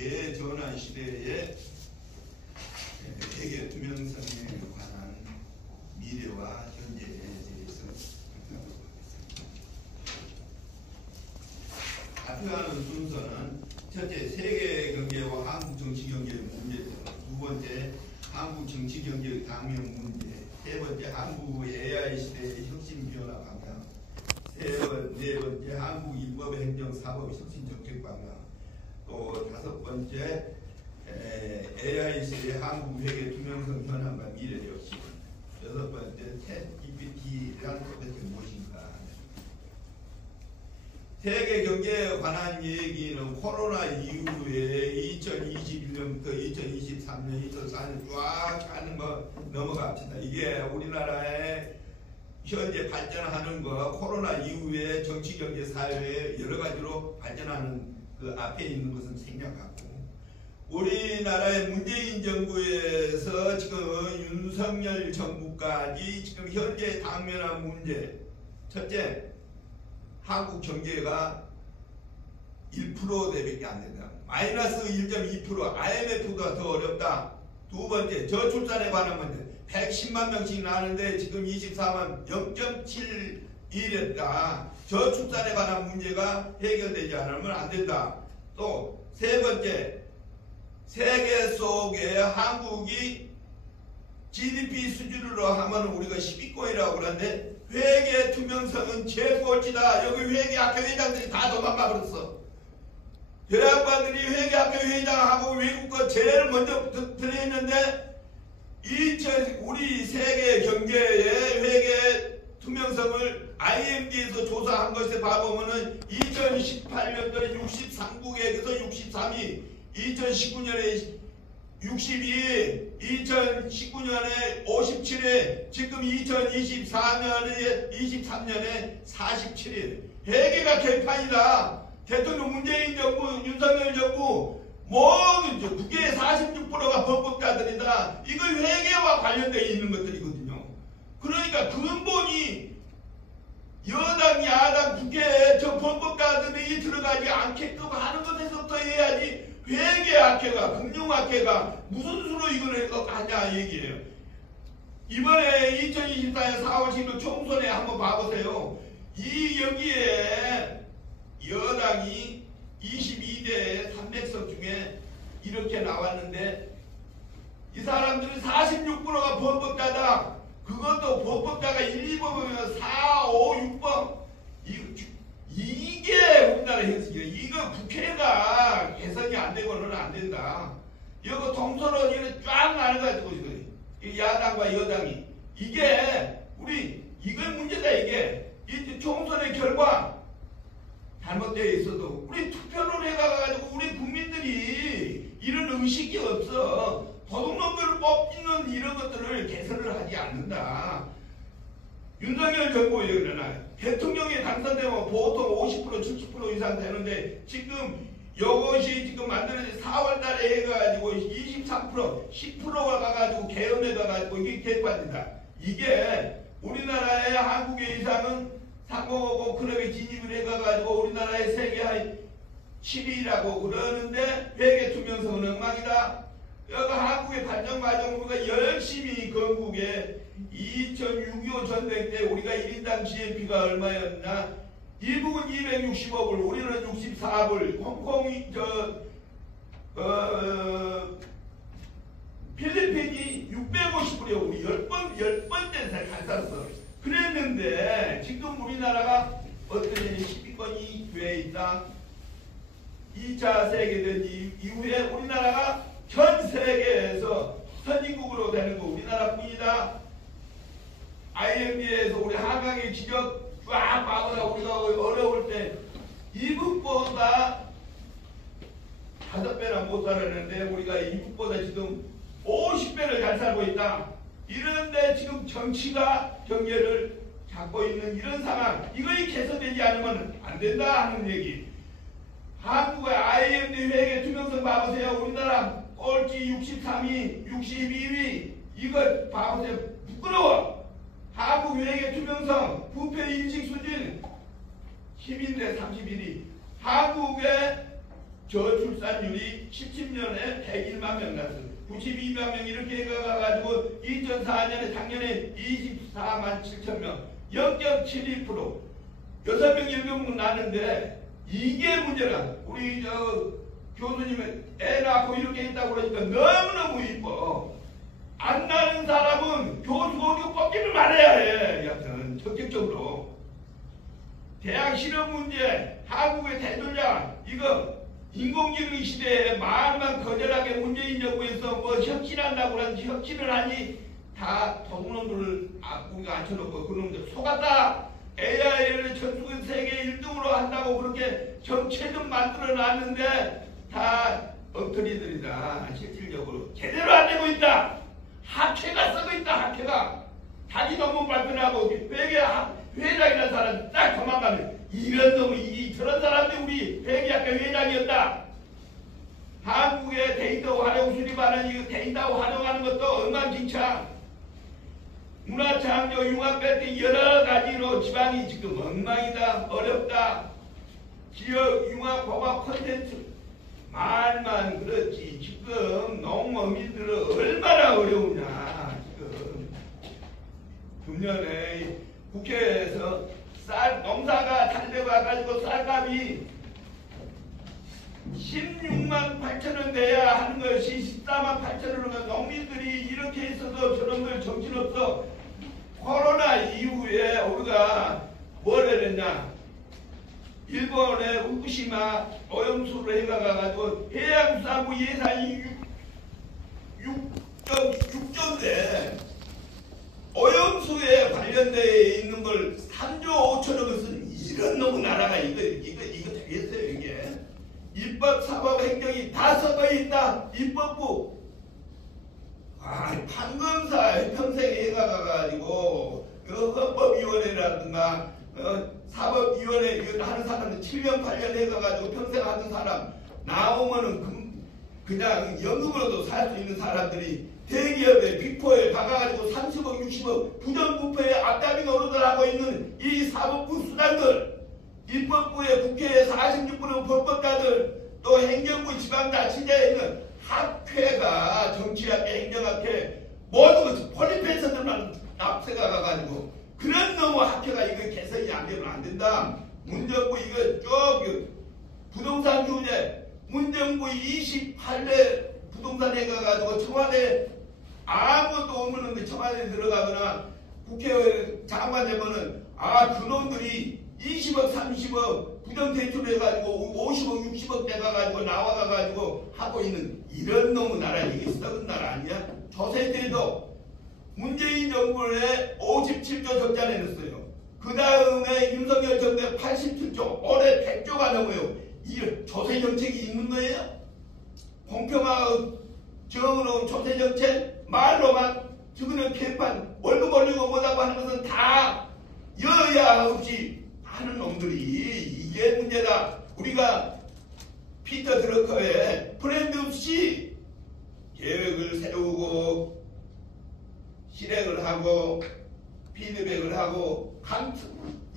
대전환 시대의 세계 투명성에 관한 미래와 현재에 대해서 발표하도록 하겠습니다. 발표하는 순서는 첫째, 세계 경제와 한국 정치 경제의 문제, 두 번째, 한국 정치 경제의 당면 문제, 세 번째, 한국의 AI 시대의 혁신 변화 방향, 네 번째, 한국 입법 행정 사법 혁신 정책 방향, 또 다섯 번째, AI 시대 한국 회계 투명성 현황과 미래 혁신, 여섯 번째, 챗GPT란 도대체 무엇인가. 세계 경제에 관한 얘기는 코로나 이후에 2021년부터 2023년, 2024년 쫙 가는 거 넘어갑시다. 이게 우리나라의 현재 발전하는 거, 코로나 이후에 정치, 경제, 사회 여러 가지로 발전하는 그 앞에 있는 것은 생략하고, 우리나라의 문재인 정부에서 지금 윤석열 정부까지 지금 현재 당면한 문제, 첫째, 한국 경제가 1% 대밖에 안 된다. 마이너스 1.2%, IMF보다 더 어렵다. 두 번째, 저출산에 관한 문제. 110만 명씩 나는데 지금 24만 0.71이었다. 저출산에 관한 문제가 해결되지 않으면 안 된다. 또 세 번째, 세계 속에 한국이 GDP 수준으로 하면 우리가 10위권이라고 그러는데 회계 투명성은 최고치다. 여기 회계학교 회장들이 다 도망가 버렸어. 대학관들이 회계학교 회장하고 외국 거 제일 먼저 들어있는데 우리 세계 경제의 회계 투명성을 IMD에서 조사한 것에 봐보면은 2018년도에 63국에서 63위, 2019년에 62위, 2019년에 57위, 지금 2023년에 47위. 회계가 개판이다. 대통령 문재인 정부, 윤석열 정부 모든 국회의 46%가 범법자들이다. 이거 회계와 관련되어 있는 것들이거든요. 그러니까 근본이 여당, 야당, 국회에 저 범법자들이 들어가지 않게끔 하는 것에서부터 해야지. 회계학회가, 금융학회가 무슨 수로 이걸 하냐 얘기예요. 이번에 2024년 4월 10일 총선에 한번 봐보세요. 여기에 여당이 22대 300석 중에 이렇게 나왔는데 이 사람들은 46%가 범법자다. 그것도 범법자가 1, 2범이면 4, 5, 6범. 이게 우리나라 현실이에요. 이거 국회가 개선이 안 되고는 안 된다. 이거 동서로 이렇게 쫙 나눠가지고 이 야당과 여당이 이게 이건 문제다. 이게 이 총선의 결과 잘못되어 있어도 우리 투표를 해가지고 우리 국민들이 이런 의식이 없어. 도둑놈들을 뽑는 이런 것들을 개선을 하지 않는다. 윤석열 정부에 그러나 대통령이 당선되면 보통 50% 70% 이상 되는데 지금 이것이 지금 만들어진 4월 달에 해가지고 23% 10%가 가가지고 계엄에 가가지고 이게 개판이다. 이게 우리나라의 한국의 이상은 상공하고 클럽에 진입을 해가지고 우리나라의 세계 한 10위라고 그러는데 회계 투명성은 엉망이다. 여기 한국의 발전 과정 우리가 열심히 건국에 2006.25 전쟁 때 우리가 1인당 GNP가 얼마였나? 미국은 260억을, 우리는 64불, 홍콩이 필리핀이 650불이요. 우리 10번째 잘 살았어. 그랬는데 지금 우리나라가 어떤 10위권이 돼 있다. 2차 세계대전 이후에 우리나라가 전 세계에서 선진국으로 되는 거 우리나라뿐이다. IMD에서 우리 한강의 지적 쫙 봐보라. 우리가 어려울 때 이북보다 5배나 못 살았는데 우리가 이북보다 지금 50배를 잘 살고 있다. 이런데 지금 정치가 경제를 잡고 있는 이런 상황, 이거이 개선되지 않으면 안 된다 하는 얘기. 한국의 IMD 회계 투명성 봐보세요. 우리나라 꼴찌 63위, 62위. 이거 봐보세요. 부끄러워. 한국 회계 투명성, 부패 인식 수준 10인데 31위. 한국의 저출산율이 17년에 101만 명 났어요. 92만 명 이렇게 가가지고 2004년에 작년에 24만 7천 명 0.72% 6명 7명 나는데 이게 문제라. 우리 교수님은 애 낳고 이렇게 있다고 그러니까 너무너무 이뻐. 안 나는 사람은 교수 오디오 꺾기를 말해야 해. 여하튼 적극적으로 대학 실험 문제 한국의 대전략 이거 인공지능 시대에 말만 거절하게 문재인 정부에서 뭐 혁신한다고 그러는지 혁신을 하니 다 도둑놈들을 우리가 앉혀놓고 그놈들 속았다. AI를 전국은 세계 1등으로 한다고 그렇게 정책 좀 만들어 놨는데 다 엉터리들이다. 실질적으로 제대로 안 되고 있다. 학회가 쓰고 있다. 학회가 자기 논문 발표하고 회장이라는 사람 딱 도망가면 이런 놈이 저런 사람들이 우리 회계학교 회장이었다. 한국의 데이터 활용 수립하는 이 데이터 활용하는 것도 엉망진창. 문화창조 융합 등 여러 가지로 지방이 지금 엉망이다. 어렵다. 지역 융합 봉합 콘텐츠 말만 그렇지 지금 농어민들은 얼마나 어려우냐. 지금 금년에 국회에서 농사가 잘 되고 와가지고 쌀값이 16만 8천 원 돼야 하는 것이 14만 8천 원이면 농민들이 이렇게 있어도 저놈들 정신없어. 코로나 이후에 우리가 뭘 했냐. 일본의 후쿠시마 오염수로 해가지고 해양수산부 예산이 6조인데 오염수에 관련되어 있는 걸 3조 5천억을 쓴 이런 놈의 나라가 이거 되겠어요. 이게 입법 사법 행정이 다 섞어 있다. 입법부 판검사 평생 해가가지고 헌법위원회라든가 사법위원회 하는 사람들 7년 8년 해가지고 평생 하는 사람 나오면은 그냥 연금으로도 살 수 있는 사람들이 대기업에 빅포에 가가지고 30억 60억 부정부패에 앞다리 노릇을 하고 있는 이 사법부 수장들, 입법부에 국회에 46% 법법가들, 또 행정부 지방자치제에 있는 학회가 정치학회 행정학회 모든 것을 폴리페이서들만 앞세가 가가지고 그런 놈의 학회가 이거 개선이 안 되면 안 된다. 문정부 이거 쭉 부동산 규제 문정부 28대 부동산 해가가지고 청와대 아무것도 없는 청와대에 들어가거나 국회의원 장관 되면은 그놈들이 20억 30억 부정대출 해가지고 50억 60억 돼가가지고 나와가가지고 하고 있는 이런 놈의 나라. 이게 썩은 나라 아니야? 조세 때도 문재인 정부에 57조 적자 내놨어요. 그 다음에 윤석열 정부에 87조 올해 100조가 넘어요. 이 조세 정책이 있는 거예요? 공평하고 정의로운 조세 정책 말로만 지금은 개판 월급 올리고 뭐라고 하는 것은 다 여야 없이 하는 놈들이 이게 문제다. 우리가 피터 드러커의 브랜드 없이 계획을 세우고 실행을 하고 피드백을 하고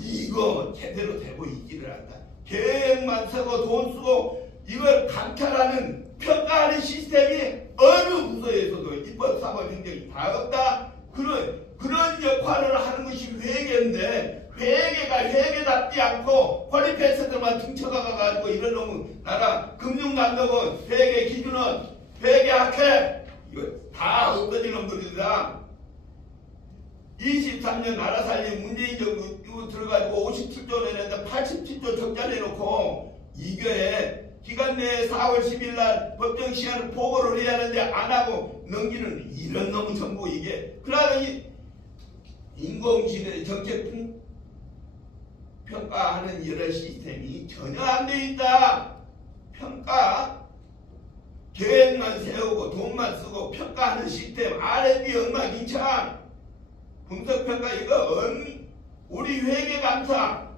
이거 제대로 되고 있기를 한다. 계획만 쓰고 돈 쓰고 이걸 감찰하는 평가하는 시스템이 어느 부서에서도 입법 사법 행정이 다 없다. 그런 역할을 하는 것이 회계인데 회계가 회계답지 않고 퀄리페이서들만 등쳐가가지고 이런 놈은 나라 금융감독원 회계 기준원 회계학회 이거 다 엉터리 놈들이다. 23년 나라 살림 문재인 정부 들어가지고 57조 내는데 87조 적자 내놓고 이게 기간 내에 4월 10일 날 법정 시간을 보고를 해야 하는데 안 하고 넘기는 이런 놈의 정부 이게 그러더니 인공지능 정책 평가하는 여러 시스템이 전혀 안 돼 있다. 평가 계획만 세우고 돈만 쓰고 평가하는 시스템 R&D 엉망진창 분석평가 이거 우리 회계감사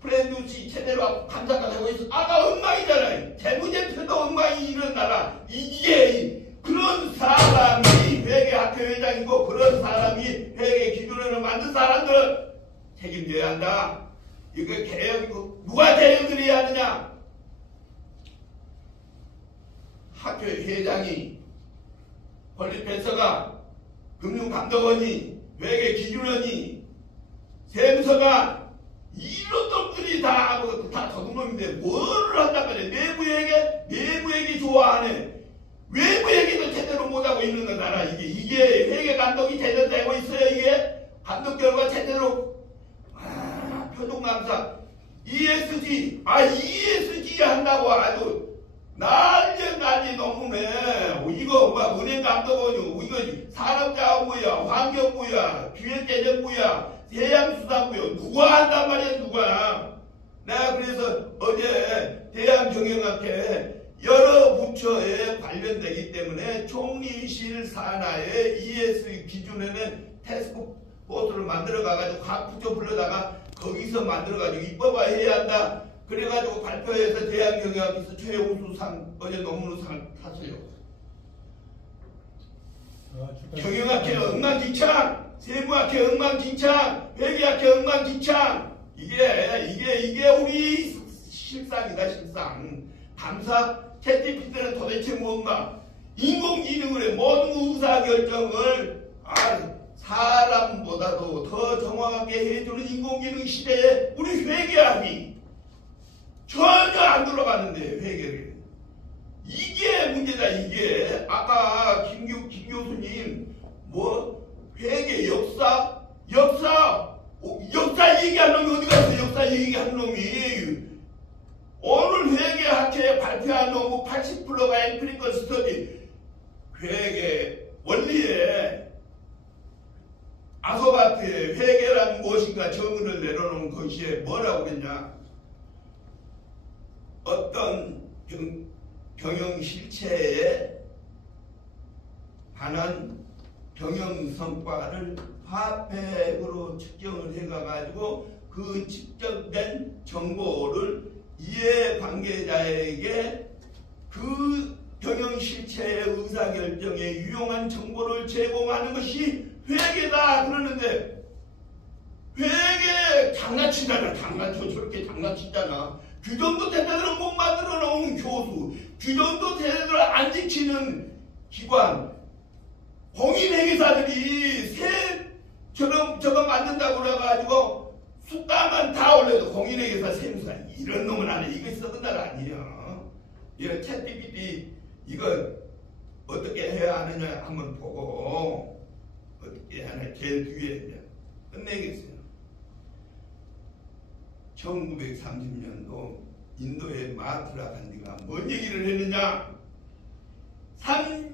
프렌드시 제대로 감사가 되고 있어. 아까 엉망이잖아요. 재무제표도 엉망이 이런 나라. 이게 그런 사람이 회계학회 회장이고 그런 사람이 회계 기준을 만든 사람들 책임져야 한다. 이거 개혁이고 누가 개혁을 해야 하느냐. 학교 회장이, 권리패서가, 금융감독원이, 회계기준원이, 세무서가 이런 놈들이 다 도둑놈인데 뭐를 한단 말이야. 내부회계 좋아하네. 외부회계도 제대로 못하고 있는 거 나라. 이게 회계감독이 제대로 되고 있어요. 이게 감독 결과 제대로. 표정감사 ESG 한다고 아주 난리 너무네. 이거 뭐 은행감독원이고 이거 산업자원부야, 환경부야, 기획재정부야, 해양수산부야. 누가 한단 말이야 누가. 내가 그래서 어제 대한경영학회 여러 부처에 관련되기 때문에 총리실 산하의 ESG 기준에는 태스크포스를 만들어가지고 각 부처 불러다가 거기서 만들어가지고 입법화 해야 한다. 그래가지고 발표해서 대한경영학에서 최우수상 어제 논문상 탔어요. 경영학회 엉망진창, 세무학회 엉망진창, 회계학회 엉망진창. 이게 우리 실상이다 실상. 감사 챗GPT는 도대체 뭔가 인공지능으로 모든 의사결정을 사람보다도 더 정확하게 해주는 인공지능 시대에 우리 회계학이 전혀 안 들어가는데 회계를. 이게 문제다. 이게 아까 김 교수님 뭐 회계 역사 얘기하는 놈이 어디 갔어. 역사 얘기하는 놈이 오늘 회계학회에 발표한 놈 80%가 엠피리컬 스터디 회계 원리에 아소바트에 회계란 무엇인가 정의를 내려놓은 것이에 뭐라고 그랬냐. 어떤 경영 실체에 관한 경영 성과를 화폐으로 측정을 해가지고 그 측정된 정보를 이해관계자에게 그 경영 실체의 의사결정에 유용한 정보를 제공하는 것이 회계다 그러는데 회계 장난치잖아. 저렇게 장난치잖아. 규정도 제대로 못 만들어 놓은 교수, 규정도 제대로 안 지키는 기관, 공인회계사들이 저거 만든다고 그래가지고 숫자만 다 올려도 공인회계사, 세무사 이런 놈은 안 해. 이거 썩은 나라 아니에요. 이거 챗GPT 이거 어떻게 해야 하느냐 한번 보고 어떻게 하나 제일 뒤에 끝내겠어요. 1930년도 인도의 마하트마 간디가 뭔 얘기를 했느냐. 3억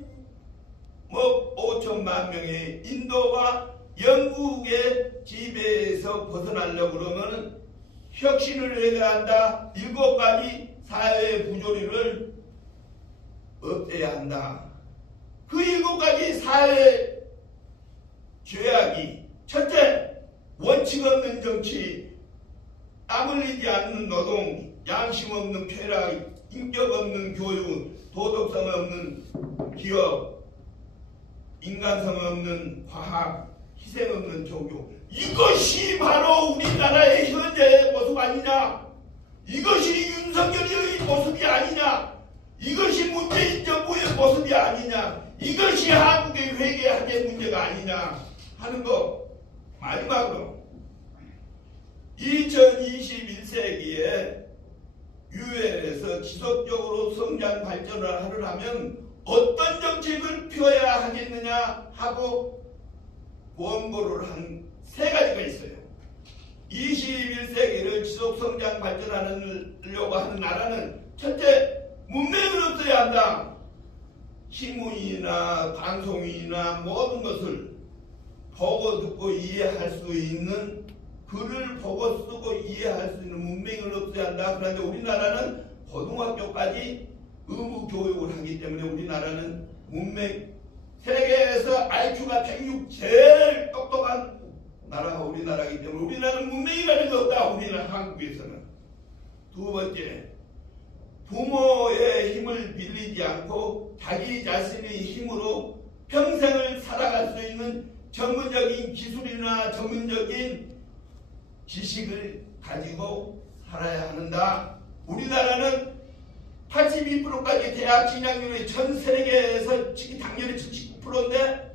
5천만 명의 인도가 영국의 지배에서 벗어나려고 그러면 혁신을 해야 한다. 7가지 사회 부조리를 없애야 한다. 그 7가지 사회 죄악이 첫째, 원칙 없는 정치, 땀 흘리지 않는 노동, 양심 없는 쾌락, 인격 없는 교육, 도덕성 없는 기업, 인간성 없는 과학, 희생 없는 종교. 이것이 바로 우리나라의 현재의 모습 아니냐. 이것이 윤석열의 모습이 아니냐. 이것이 문재인 정부의 모습이 아니냐. 이것이 한국의 회계학의 문제가 아니냐 하는 거. 마지막으로 2021세기에 유엔에서 지속적으로 성장 발전을 하려면 어떤 정책을 펴야 하겠느냐 하고 권고를 한 3가지가 있어요. 21세기를 지속성장 발전하려고 하는 나라는 첫째, 문맹을 없애야 한다. 신문이나 방송이나 모든 것을 보고 듣고 이해할 수 있는, 글을 보고 쓰고 이해할 수 있는 문맹을 없애야 한다. 그런데 우리나라는 고등학교까지 의무 교육을 하기 때문에 우리나라는 문맹, 세계에서 IQ가 106 제일 똑똑한 나라가 우리나라이기 때문에 우리나라는 문맹이라는 게 없다. 우리나라 한국에서는. 두 번째, 부모의 힘을 빌리지 않고 자기 자신의 힘으로 평생을 살아갈 수 있는 전문적인 기술이나 전문적인 지식을 가지고 살아야 한다. 우리나라는 80 82%까지 대학 진학률이 전 세계에서 작년에 79%인데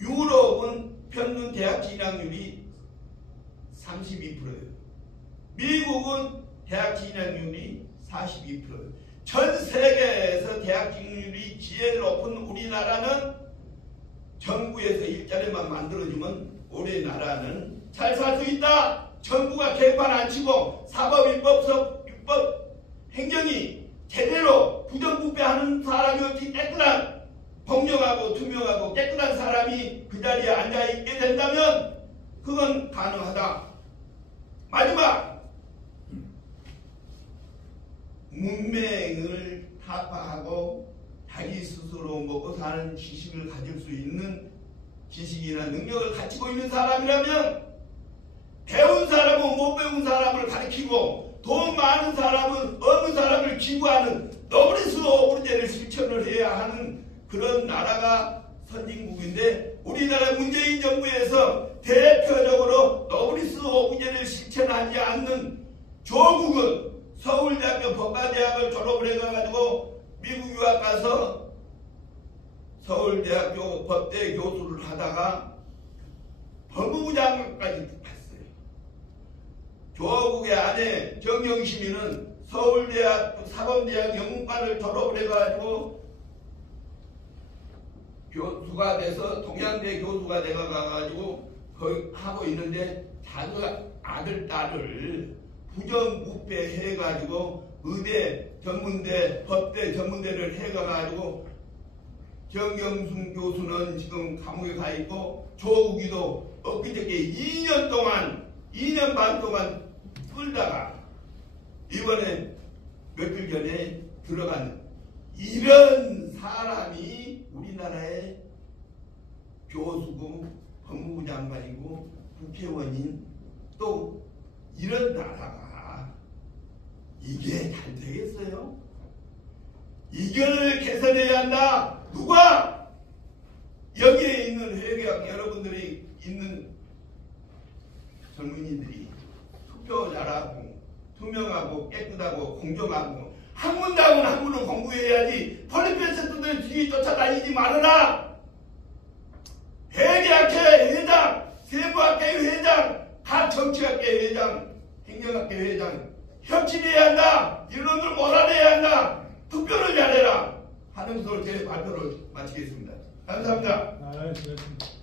유럽은 평균 대학 진학률이 32%예요. 미국은 대학 진학률이 42%예요. 전 세계에서 대학 진학률이 제일 높은 우리나라는 정부에서 일자리만 만들어주면 우리나라는 잘 살 수 있다. 정부가 개판 안 치고 사법입법 행정이 제대로 부정부패하는 사람이 없이 깨끗한 공정하고 투명하고 깨끗한 사람이 그 자리에 앉아있게 된다면 그건 가능하다. 마지막 문맹을 타파하고 자기 스스로 먹고 사는 지식을 가질 수 있는 지식이나 능력을 가지고 있는 사람이라면 배운 사람은 못 배운 사람을 가르치고 돈 많은 사람은 없는 사람을 기부하는 노블리스 오브제를 실천을 해야 하는 그런 나라가 선진국인데 우리나라 문재인 정부에서 대표적으로 노블리스 오브제를 실천하지 않는 조국은 서울대학교 법과대학을 졸업을 해가지고 미국 유학 가서 서울대학교 법대 교수를 하다가 법무부 장관까지 갔어요. 조국의 아내 정영심이는 서울대학 사범대학 영문과를 졸업을 해가지고 교수가 돼서 동양대 교수가 돼가지고 거기 하고 있는데 자기 아들 딸을 부정부패 해가지고 의대 전문대 법대 전문대를 해가지고 정경순 교수는 지금 감옥에 가 있고 조국이도 엊그저께 2년 반 동안 끌다가 이번에 며칠 전에 들어간 이런 사람이 우리나라의 교수고 법무부 장관이고 국회의원인 또 이런 나라가 이게 잘 되겠어요? 이걸 개선해야 한다. 누가? 여기에 있는 회계학 여러분들이 있는 젊은이들이 투표 잘하고 투명하고 깨끗하고 공정하고 학문다운 학문은 공부해야지 폴리페스트들 뒤에 쫓아다니지 말아라. 회계학회 회장, 세무학회 회장, 각 정치학회 회장, 행정학회 회장 협치해야 한다. 이런들 몰아내야 한다. 투표를 잘해라 하는 것으로 제 발표를 마치겠습니다. 감사합니다. 수고하셨습니다.